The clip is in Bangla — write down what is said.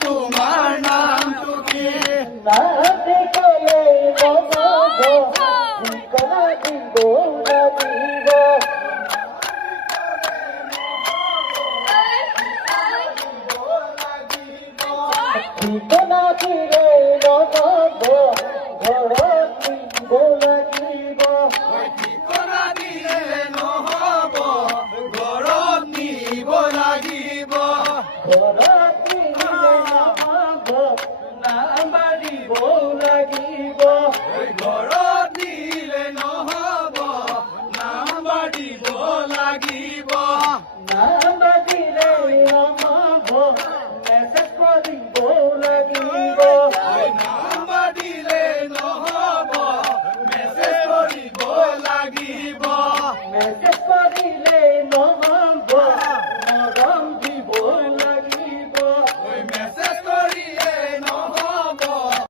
তোমার নাম তো কি? না দেখলে ঠিকানা দিব না দিব ঠিকানা দিলে নগদ ঘর দিব লাগিব ঠিকানা দিলে নহব ঘৰত নিব লাগিব।